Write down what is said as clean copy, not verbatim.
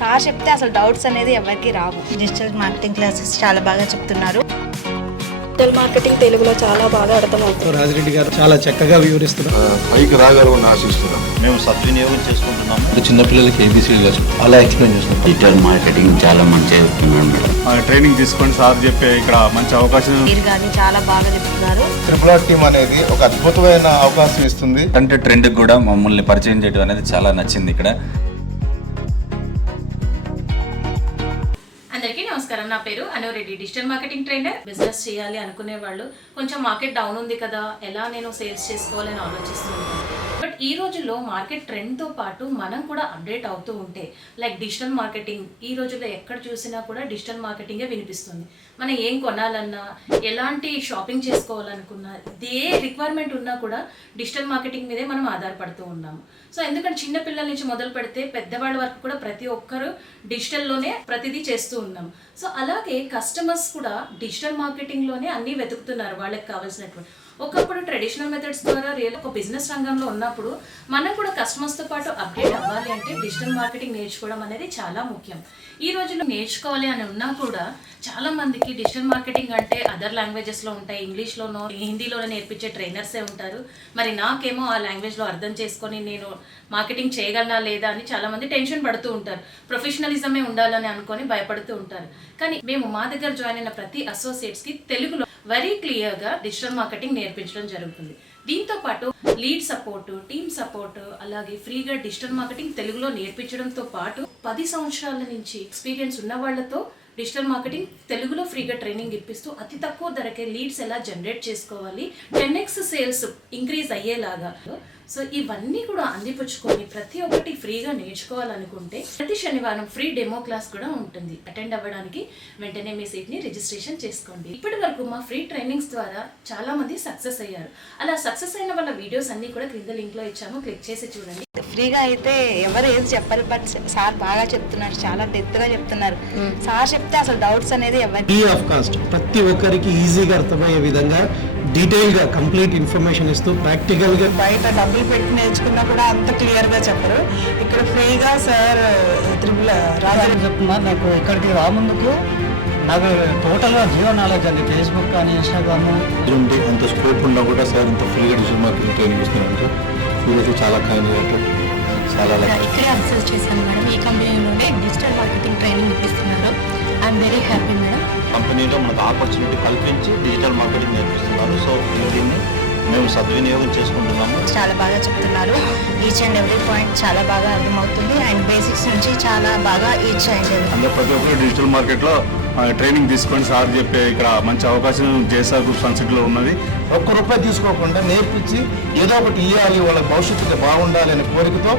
Sir చెప్తే అసలు doubts అనేది ఎవరికి రావు. డిజిటల్ మార్కెటింగ్ క్లాసెస్ చాలా బాగా చెప్తున్నారు. డిజిటల్ మార్కెటింగ్ తెలుగులో చాలా బాగా అర్థమవుతుంది. రాజిరెడ్డి గారు చాలా చక్కగా వివరిస్తున్నారు. పైకి రాగలమని ఆశిస్తున్నాం. మేము సద్వినియోగం చేసుకుంటున్నాము. చిన్నపిల్లలకి ఏబీసీలు అలా ఎక్స్ప్లెయిన్ చేస్తున్నాం. డిజిటల్ మార్కెటింగ్ చాలా మంచిగా చెప్తున్నాను మేడం. ట్రైనింగ్ తీసుకొని సార్ చెప్పే ఇక్కడ మంచి అవకాశం. మీరు కానీ చాలా బాగా చెప్తున్నారు. ట్రిపుల్ టీమ్ అనేది ఒక అద్భుతమైన అవకాశం ఇస్తుంది. అంటే ట్రెండ్ కూడా మమ్మల్ని పరిచయం చేయడం అనేది చాలా నచ్చింది ఇక్కడ. అందరికీ నమస్కారం. నా పేరు Anureddy, digital marketing trainer. Business చేయాలి అనుకునే వాళ్ళు కొంచెం మార్కెట్ డౌన్ ఉంది కదా, ఎలా నేను సేల్స్ చేసుకోవాలని ఆలోచిస్తున్నాను. బట్ ఈ రోజుల్లో మార్కెట్ ట్రెండ్తో పాటు మనం కూడా అప్డేట్ అవుతూ ఉంటే, లైక్ డిజిటల్ మార్కెటింగ్ ఈ రోజుల్లో ఎక్కడ చూసినా కూడా డిజిటల్ మార్కెటింగే వినిపిస్తుంది. మనం ఏం కొనాలన్నా, ఎలాంటి షాపింగ్ చేసుకోవాలనుకున్నా, ఏ రిక్వైర్మెంట్ ఉన్నా కూడా డిజిటల్ మార్కెటింగ్ మీదే మనం ఆధారపడుతూ ఉన్నాము. సో ఎందుకంటే చిన్న పిల్లల నుంచి మొదలు పెడితే పెద్దవాళ్ళ వరకు కూడా ప్రతి ఒక్కరు డిజిటల్లోనే ప్రతిదీ చేస్తూ ఉన్నాం. సో అలాగే కస్టమర్స్ కూడా డిజిటల్ మార్కెటింగ్లోనే అన్నీ వెతుకుతున్నారు వాళ్ళకి కావాల్సినటువంటి. ఒకప్పుడు ట్రెడిషనల్ మెథడ్స్ ద్వారా ఒక బిజినెస్ రంగంలో ఉన్నప్పుడు మనం కూడా కస్టమర్స్తో పాటు అప్డేట్ అవ్వాలి అంటే డిజిటల్ మార్కెటింగ్ నేర్చుకోవడం అనేది చాలా ముఖ్యం. ఈ రోజుల్లో నేర్చుకోవాలి అని ఉన్నా కూడా చాలా మందికి డిజిటల్ మార్కెటింగ్ అంటే అదర్ లాంగ్వేజెస్లో ఉంటాయి, ఇంగ్లీష్లోనో హిందీలోనో నేర్పించే ట్రైనర్సే ఉంటారు. మరి నాకేమో ఆ లాంగ్వేజ్లో అర్థం చేసుకొని నేను మార్కెటింగ్ చేయగలనా లేదా అని చాలామంది టెన్షన్ పడుతూ ఉంటారు. ప్రొఫెషనలిజమే ఉండాలని అనుకొని భయపడుతూ ఉంటారు. కానీ మేము మా దగ్గర జాయిన్ అయిన ప్రతి అసోసియేట్స్కి తెలుగులో వెరీ క్లియర్గా డిజిటల్ మార్కెటింగ్ నేర్పించడం జరుగుతుంది. దీంతో పాటు లీడ్ సపోర్టు, టీమ్ సపోర్టు, అలాగే ఫ్రీగా డిజిటల్ మార్కెటింగ్ తెలుగులో నేర్పించడంతో పాటు 10 సంవత్సరాల నుంచి ఎక్స్పీరియన్స్ ఉన్న వాళ్ళతో డిజిటల్ మార్కెటింగ్ తెలుగులో ఫ్రీగా ట్రైనింగ్ ఇప్పిస్తూ అతి తక్కువ ధరకే లీడ్స్ ఎలా జనరేట్ చేసుకోవాలి, 10x సేల్స్ ఇంక్రీజ్ అయ్యేలాగా. సో ఇవన్నీ కూడా అందిపుచ్చుకొని ప్రతి ఒక్కటి ఫ్రీగా నేర్చుకోవాలనుకుంటే ప్రతి శనివారం ఫ్రీ డెమో క్లాస్ కూడా ఉంటుంది. అటెండ్ అవ్వడానికి వెంటనే మీ సీట్ని రిజిస్ట్రేషన్ చేసుకోండి. ఇప్పటి వరకు మా ఫ్రీ ట్రైనింగ్స్ ద్వారా చాలా మంది సక్సెస్ అయ్యారు. అలా సక్సెస్ అయిన వాళ్ళ వీడియోస్ అన్ని కూడా క్రింద లింక్లో ఇచ్చాము, క్లిక్ చేసి చూడండి. ఫ్రీగా అయితే ఎవరు ఏది చెప్పరు, బట్ సార్ బాగా చెప్తున్నారు, చాలా డెప్త్గా చెప్తున్నారు. సార్ చెప్తే అసలు డౌట్స్ అనేది ఎవరికి ఫ్రీ ఆఫ్ కాస్ట్ ప్రతి ఒక్కరికి ఈజీగా అర్థమయ్యే విధంగా డీటెయిల్ గా కంప్లీట్ ఇన్ఫర్మేషన్ ఇస్తూ ప్రాక్టికల్ గా. బయట డబ్బులు పెట్టి నేర్చుకున్నా కూడా అంత క్లియర్ గా చెప్పరు. ఇక్కడ ఫ్రీగా సార్ త్రిపుల్ రాజు చెప్తున్నారు. నాకు ఇక్కడికి రాముందుకు నాకు టోటల్గా జీరో నాలెడ్జ్ అండి. ఫేస్బుక్ కానీ ఇన్స్టాగ్రామ్ అంత స్కోప్ ఉన్నా కూడా సార్ ఇంత ఫ్రీగా డిజిటల్ మార్కెటింగ్ ట్రైనింగ్ ఇస్తున్నారు. మీరైతే చాలా కైండ్ చాలా ఇక్కడే అబ్జర్వ్ చేశాను మేడం. ఈ కంపెనీలోనే డిజిటల్ మార్కెటింగ్ ట్రైనింగ్ ఇప్పిస్తున్నారు. I'm very happy madam. కంపెనీలో మనకు ఆపర్చునిటీ కల్పించి డిజిటల్ మార్కెటింగ్ నేర్పిస్తున్నారు. సో దీన్ని మేము సద్వినియోగం చేసుకుంటున్నాము. చాలా బాగా చెప్తున్నారు. ఈచ్ అండ్ ఎవ్రీ పాయింట్ చాలా బాగా అర్థమవుతుంది. అండ్ బేసిక్స్ నుంచి చాలా బాగా ఈచ్ అండ్ ఎవ్రీ అందరూ ప్రతి ఒక్కరు డిజిటల్ మార్కెట్లో ట్రైనింగ్ తీసుకొని సార్ చెప్పే ఇక్కడ మంచి అవకాశం జేఎస్ఆర్ గ్రూప్ సన్సిటీలో ఉన్నది. ₹1 తీసుకోకుండా నేర్పించి ఏదో ఒకటి ఇవ్వాలి, వాళ్ళ భవిష్యత్తులో బాగుండాలి అనే కోరికతో